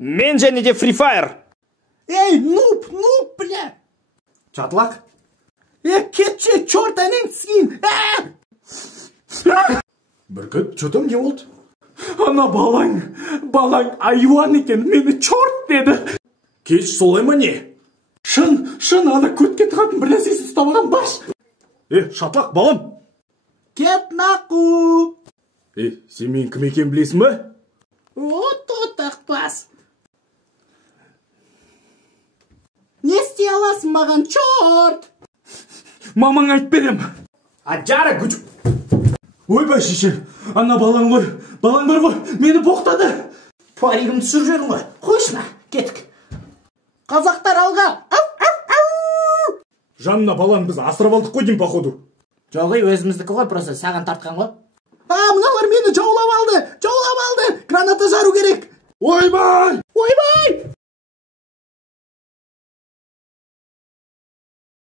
Мен және де Free Fire. Эй, нуб, бля. Чатлак. Кетче, чорт әнен түскен. Бүркіт, чөтім не болды? Ана балаң айуан екен, мені чорт деді. Кеш солай ма не? Шын, ана көтке тығатын бір нәрсесін ұстамаған баш. Шатлак, балам. Кет нақу. Сен мен кім екен білесің бі? Тақпас. Не істей аласың маған, чорт? Мамаң айт берем. Аджара күч. Ойбай шешем, ана балаң бар ғой, мені боқтады. Туаригімді түсір жерің ғой, қойшына, кетік. Қазақтар алға. Жанна баланы біз асырап алдық қой дейм, походу. Жоғы, өзіміздікі ғой, просто саған тартқан ғой. Мыналар мені жаулап алды. Граната жару керек. Ойбай!